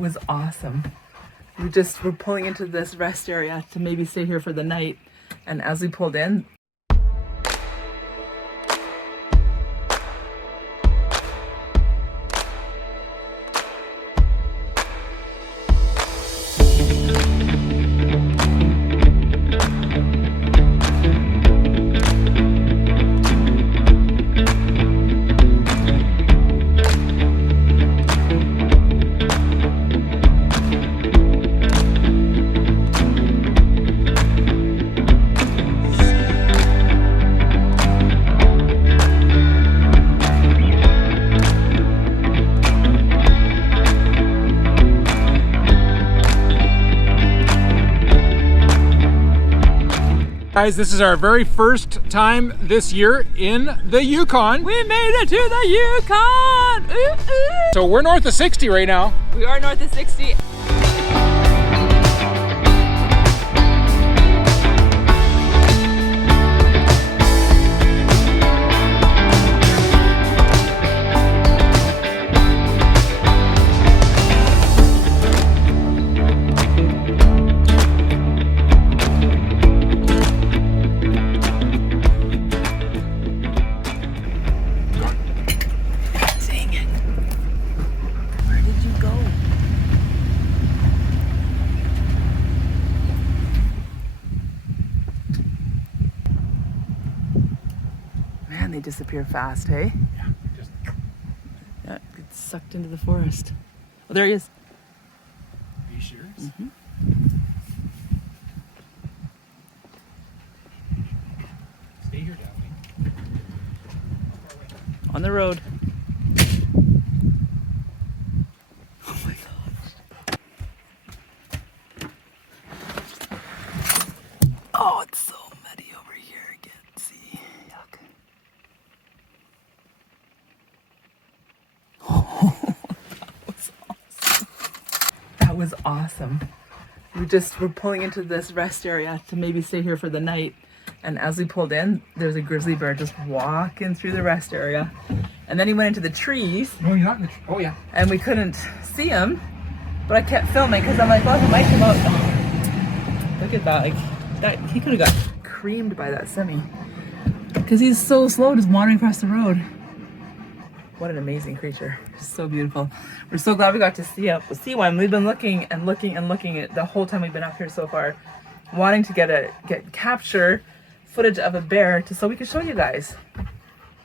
That was awesome. We're pulling into this rest area to maybe stay here for the night. And as we pulled in, Guys, this is our very first time this year in the Yukon. we made it to the Yukon! Ooh, ooh. So we're north of 60 right now. We are north of 60. They disappear fast, hey? Yeah, gets sucked into the forest. Oh, there he is. Are you serious? Mm-hmm. Stay here, Daphne. On the road. Oh my gosh. Oh, it's so muddy over here. I can't see. Yuck. That was awesome. We're pulling into this rest area to maybe stay here for the night. And as we pulled in, there's a grizzly bear just walking through the rest area. And then he went into the trees. No, you're not in the tree. Oh, yeah. And we couldn't see him. But I kept filming because I'm like, oh, he might come out. Oh, look at that. Like, that he could have got creamed by that semi. Because he's so slow just wandering across the road. What an amazing creature. Just so beautiful. We're so glad we got to see one. We've been looking and looking and looking at the whole time we've been up here so far, wanting to capture footage of a bear so we could show you guys.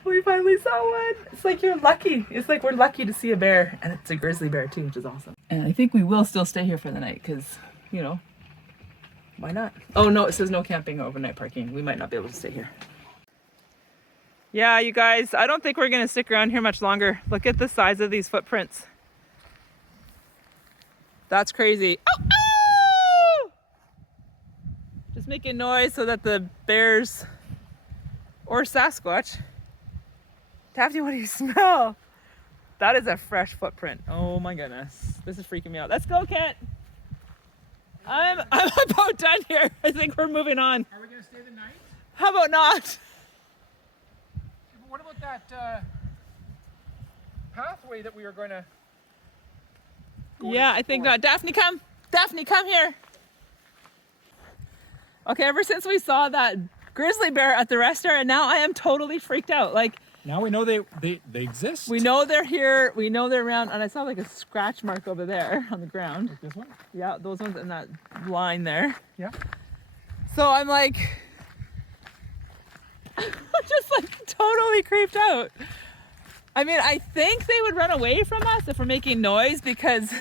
We finally saw one. It's like you're lucky. It's like we're lucky to see a bear, and it's a grizzly bear too, which is awesome. And I think we will still stay here for the night because, you know, why not? Oh no, it says no camping or overnight parking. We might not be able to stay here. Yeah, you guys, I don't think we're gonna stick around here much longer. Look at the size of these footprints. That's crazy. Oh, oh! Just making noise so that the bears or Sasquatch. Daphne, what do you smell? That is a fresh footprint. Oh my goodness. This is freaking me out. Let's go, Kent. I'm about done here. I think we're moving on. Are we going to stay the night? How about not? What about that pathway that we were going to go Yeah, I think not. Daphne, come. Daphne, come here. Okay, ever since we saw that grizzly bear at the rest area, now I am totally freaked out. Like, now we know they exist. we know they're here. We know they're around. And I saw like a scratch mark over there on the ground. Like this one? Yeah, those ones in that line there. Yeah. So I'm like, I'm just like totally creeped out. I mean, I think they would run away from us if we're making noise because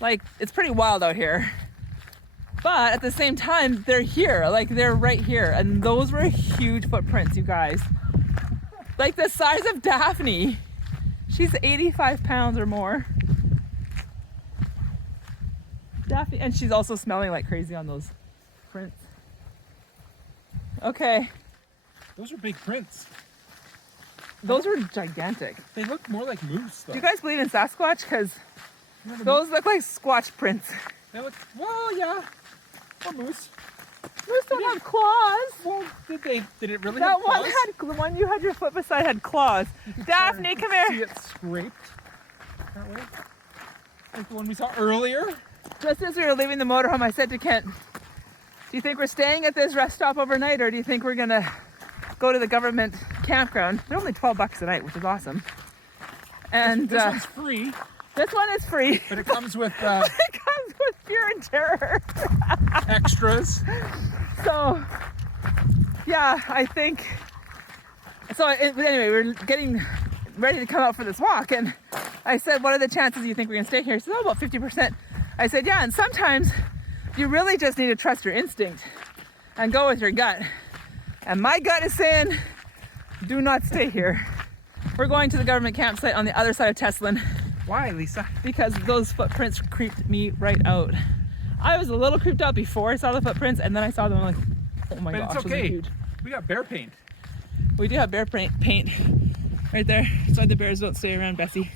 like it's pretty wild out here. But at the same time, they're here, like they're right here. And those were huge footprints, you guys. Like the size of Daphne. She's 85 pounds or more. Daphne, and she's also smelling like crazy on those prints. Okay. Those are big prints. Those were gigantic. They look more like moose, though. Do you guys believe in Sasquatch? Because those look like Squatch prints. They look, well, yeah. Or moose. Moose don't have claws. Well, did it really That have claws? one had, the one you had your foot beside had claws. Daphne, come See here. it scraped that way? Like the one we saw earlier? Just as we were leaving the motorhome, I said to Kent, do you think we're staying at this rest stop overnight, or do you think we're gonna go to the government campground? They're only $12 a night, which is awesome. And this one's free. This one is free. But it comes with it comes with fear and terror. extras. So, yeah, I think, so anyway, we're getting ready to come out for this walk, and I said, what are the chances you think we're gonna stay here? He said, oh, about 50%. I said, yeah, and sometimes you really just need to trust your instinct and go with your gut. And my gut is saying, do not stay here. We're going to the government campsite on the other side of Teslin. Why, Lisa? Because those footprints creeped me right out. I was a little creeped out before I saw the footprints, and then I saw them, I'm like, oh my gosh, But it's okay. huge. We got bear paint. We do have bear paint right there. That's why the bears don't stay around Bessie.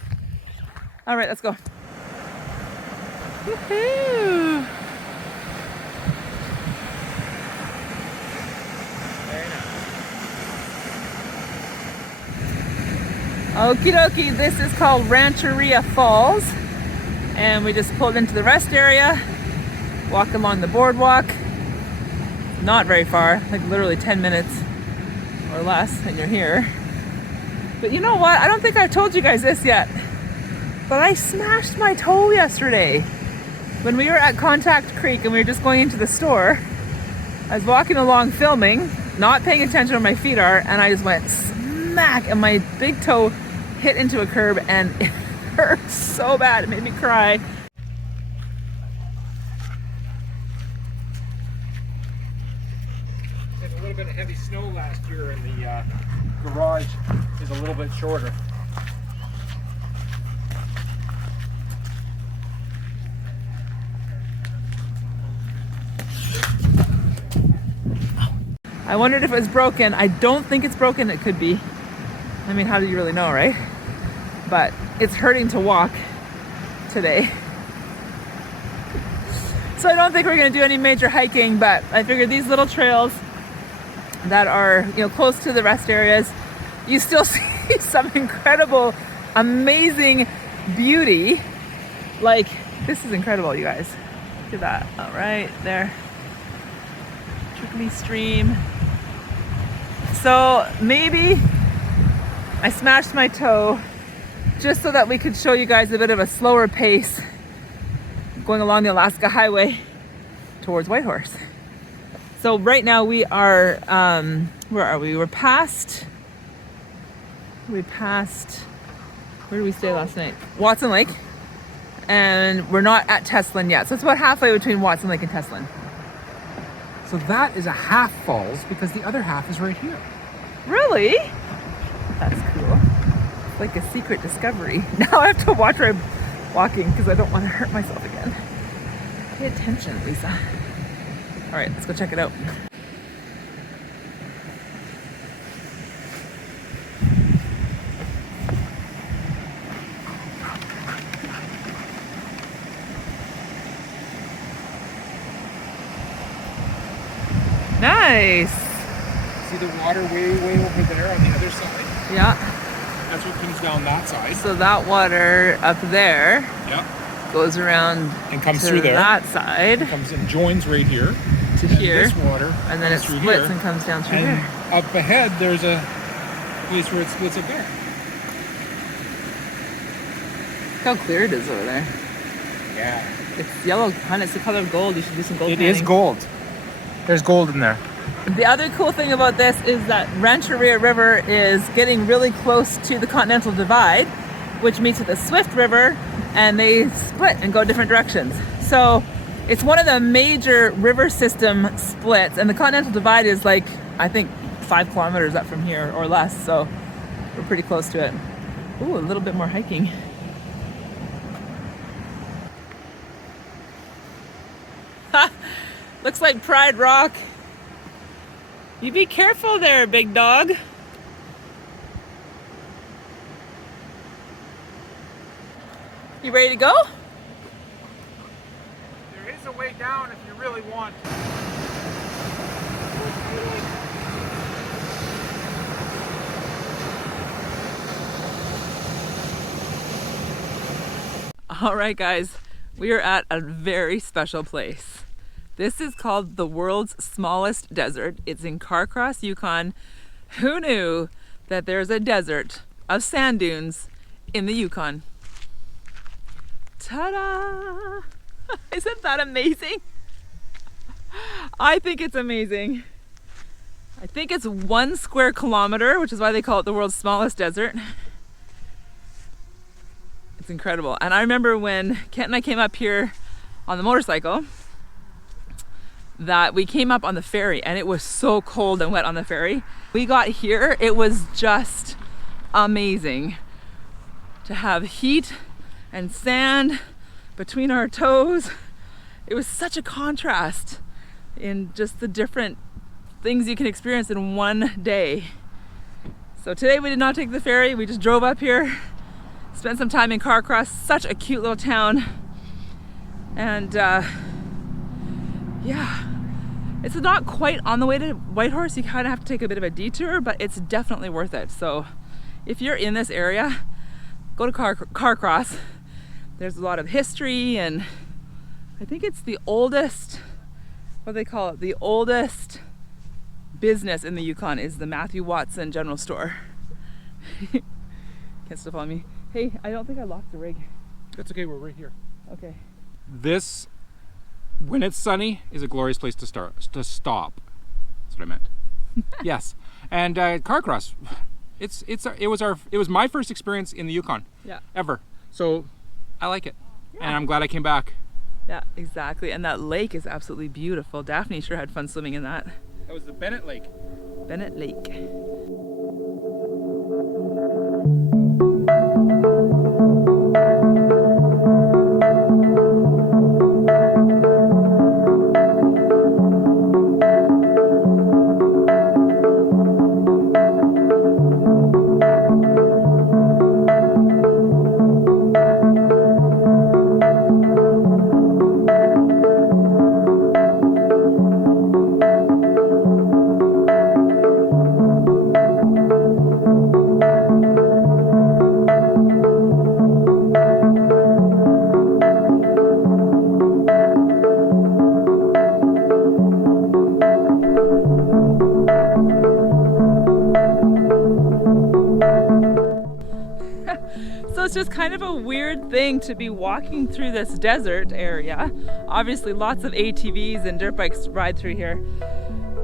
All right, let's go. Woohoo! Very nice. Okie dokie, this is called Rancheria Falls. And we just pulled into the rest area, walked along the boardwalk. Not very far, like literally 10 minutes or less, and you're here. But you know what? I don't think I've told you guys this yet, but I smashed my toe yesterday. When we were at Contact Creek and we were just going into the store, I was walking along filming, not paying attention where my feet are, and I just went smack, and my big toe hit into a curb, and it hurt so bad. It made me cry. There's a little bit of heavy snow last year, and the garage is a little bit shorter. I wondered if it was broken. I don't think it's broken. It could be. I mean, how do you really know, right? But it's hurting to walk today. So I don't think we're going to do any major hiking, but I figured these little trails that are, you know, close to the rest areas, you still see some incredible, amazing beauty. Like, this is incredible, you guys. Look at that. All right, there. Trickly stream. So maybe I smashed my toe just so that we could show you guys a bit of a slower pace going along the Alaska Highway towards Whitehorse. So right now we are, where are we? We passed, where did we stay last night? Watson Lake. And we're not at Teslin yet. So it's about halfway between Watson Lake and Teslin. So that is a half falls because the other half is right here. Really? That's cool. It's like a secret discovery. Now I have to watch where I'm walking because I don't want to hurt myself again. Pay attention, Lisa. All right, let's go check it out. Nice. See the water way over there on the other side? Yeah. That's what comes down that side. So that water up there goes around and comes to through there. That side. Comes and joins right here. To and here. This water. And then it through splits here. and comes down through and here. Up ahead, there's a place where it splits up there. Look how clear it is over there. Yeah. It's yellow, hun. It's the color of gold. You should do some gold It is panning. gold. There's gold in there. The other cool thing about this is that Rancheria River is getting really close to the Continental Divide, which meets with the Swift River, and they split and go different directions. So it's one of the major river system splits, and the Continental Divide is like, I think 5 kilometers up from here or less, so we're pretty close to it. Ooh, a little bit more hiking. Looks like Pride Rock. You be careful there, big dog. You ready to go? There is a way down if you really want. All right, guys, we are at a very special place. This is called the world's smallest desert. It's in Carcross, Yukon. Who knew that there's a desert of sand dunes in the Yukon? Ta-da! Isn't that amazing? I think it's amazing. I think it's 1 square kilometer, which is why they call it the world's smallest desert. It's incredible. And I remember when Kent and I came up here on the motorcycle, that we came up on the ferry and it was so cold and wet on the ferry. We got here, it was just amazing to have heat and sand between our toes. It was such a contrast in just the different things you can experience in one day. So today we did not take the ferry, we just drove up here, spent some time in Carcross, such a cute little town. And yeah, it's not quite on the way to Whitehorse. You kind of have to take a bit of a detour, but it's definitely worth it. So if you're in this area, go to Carcross. There's a lot of history, and I think it's the oldest, what do they call it? The oldest business in the Yukon is the Matthew Watson General Store. Can't still follow me. Hey, I don't think I locked the rig. That's okay, we're right here. Okay. This, when it's sunny, is a glorious place to stop. That's what I meant. Yes, and Carcross. It was my first experience in the Yukon. Yeah. Ever. So I like it, Yeah. and I'm glad I came back. Yeah, exactly. And that lake is absolutely beautiful. Daphne sure had fun swimming in that. That was the Bennett Lake. Bennett Lake. So it's just kind of a weird thing to be walking through this desert area. Obviously lots of ATVs and dirt bikes ride through here.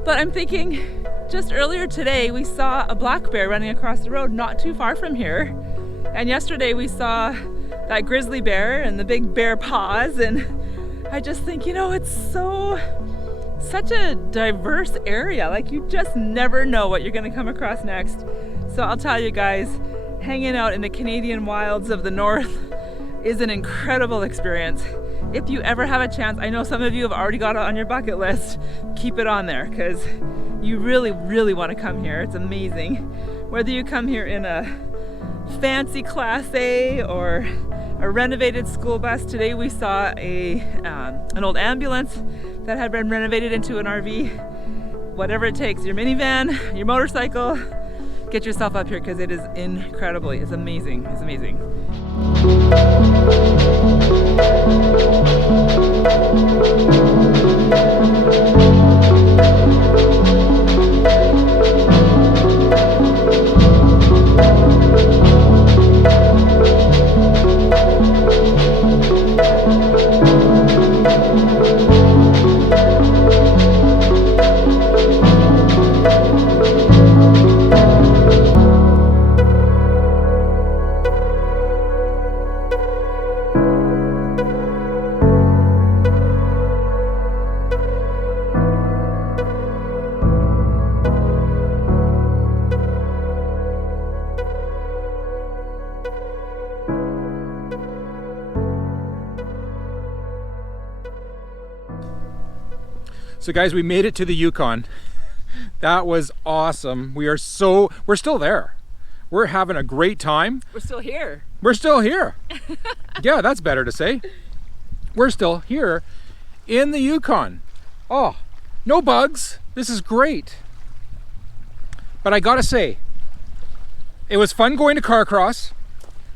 But I'm thinking, just earlier today we saw a black bear running across the road not too far from here. And yesterday we saw that grizzly bear and the big bear paws, and I just think, you know, it's such a diverse area. Like, you just never know what you're gonna come across next. So I'll tell you guys, hanging out in the Canadian wilds of the north is an incredible experience. If you ever have a chance, I know some of you have already got it on your bucket list, keep it on there, because you really, really want to come here. It's amazing. Whether you come here in a fancy Class A or a renovated school bus. Today we saw an old ambulance that had been renovated into an RV. Whatever it takes, your minivan, your motorcycle, get yourself up here because it is incredible. It's amazing. It's amazing. So guys, we made it to the Yukon. That was awesome. We're still there. We're having a great time. We're still here. We're still here. Yeah, that's better to say. We're still here in the Yukon. Oh, no bugs. This is great. But I gotta say, it was fun going to Carcross.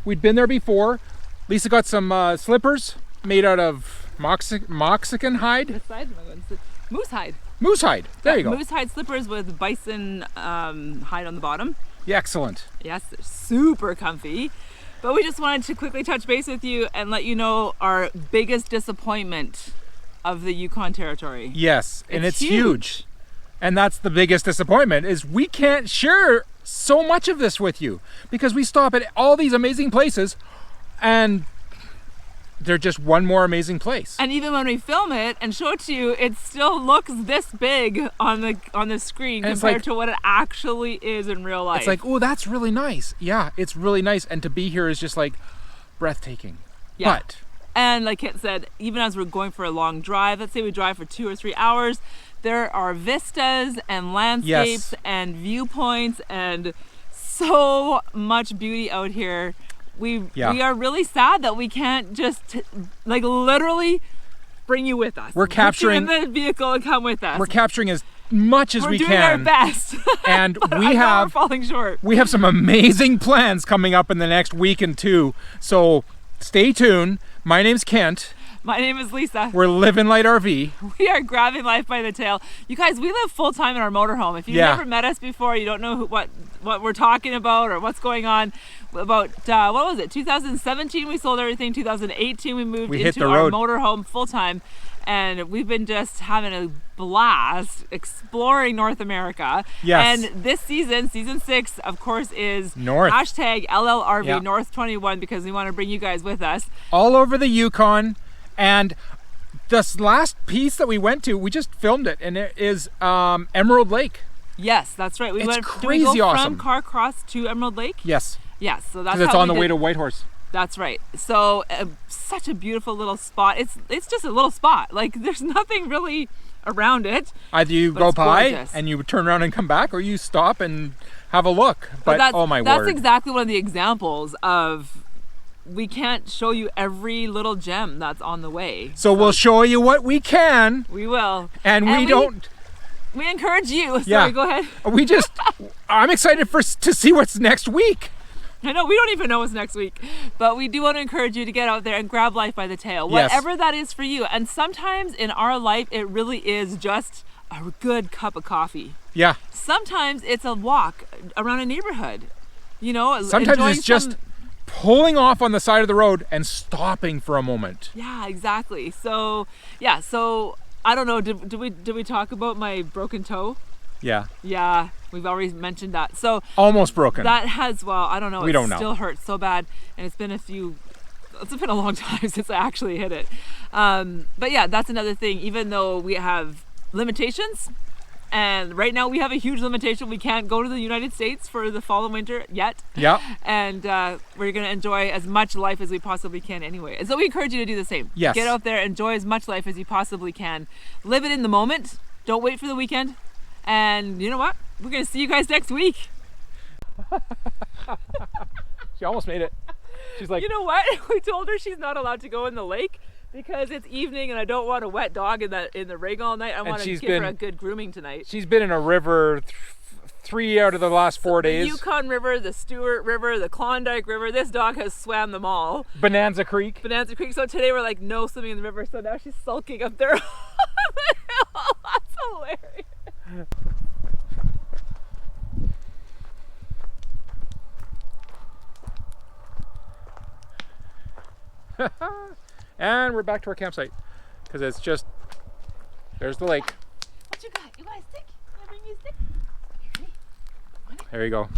We'd been there before. Lisa got some slippers made out of Mexican hide. The sides of my ones. Moose hide. Moose hide. There you go. Moose hide slippers with bison hide on the bottom. Yeah, excellent. Yes, they're super comfy. But we just wanted to quickly touch base with you and let you know our biggest disappointment of the Yukon territory. Yes, and it's huge. And that's the biggest disappointment, is we can't share so much of this with you because we stop at all these amazing places and they're just one more amazing place. And even when we film it and show it to you, it still looks this big on the screen and compared to what it actually is in real life. It's like, oh, that's really nice. Yeah, it's really nice. And to be here is just like breathtaking. Yeah. But, and like Kit said, even as we're going for a long drive, let's say we drive for 2 or 3 hours, there are vistas and landscapes and viewpoints and so much beauty out here. We are really sad that we can't just like literally bring you with us. We're capturing in the vehicle and come with us. We're capturing as much as we can. We're doing our best. And we're falling short. We have some amazing plans coming up in the next week and 2. So stay tuned. My name's Kent. My name is Lisa. We're living light RV. We are grabbing life by the tail. You guys, we live full time in our motorhome. If you've never met us before, you don't know what we're talking about or what's going on. About what was it? 2017 we sold everything. 2018 we moved into our motorhome full time, and we've been just having a blast exploring North America. Yes. And this season 6, of course, is North. hashtag LLRV North 21 because we want to bring you guys with us all over the Yukon. And this last piece that we went to, we just filmed it, and it is Emerald Lake. Yes, that's right. It's crazy awesome. From Carcross to Emerald Lake? Yes. Yes, so that's because it's on the way to Whitehorse. That's right. So such a beautiful little spot. It's just a little spot. Like there's nothing really around it. Either you go by and you turn around and come back, or you stop and have a look. But oh my word. That's exactly one of the examples of we can't show you every little gem that's on the way. So we'll show you what we can. We will. And we don't. We encourage you. Sorry, go ahead. I'm excited to see what's next week. I know, we don't even know what's next week, but we do want to encourage you to get out there and grab life by the tail, whatever that is for you. And sometimes in our life, it really is just a good cup of coffee. Yeah. Sometimes it's a walk around a neighborhood, Sometimes it's just pulling off on the side of the road and stopping for a moment. Yeah, exactly. So I don't know, did we talk about my broken toe? Yeah. Yeah, we've already mentioned that. So almost broken. That has, I don't know. We don't know. It still hurts so bad, and it's been a long time since I actually hit it. But yeah, that's another thing. Even though we have limitations, and right now we have a huge limitation. We can't go to the United States for the fall and winter yet. Yeah. And we're going to enjoy as much life as we possibly can anyway. And so we encourage you to do the same. Yes. Get out there, enjoy as much life as you possibly can. Live it in the moment. Don't wait for the weekend. And you know what? We're going to see you guys next week. She almost made it. She's like, you know what? We told her she's not allowed to go in the lake because it's evening and I don't want a wet dog in the rig all night. I want to give her a good grooming tonight. She's been in a river 3 out of the last 4 days. The Yukon River, the Stewart River, the Klondike River. This dog has swam them all. Bonanza Creek. So today we're like, no swimming in the river. So now she's sulking up there on the hill. That's hilarious. And we're back to our campsite because it's just there's the lake. What you got? You got a stick? Can I bring you a stick? There you go.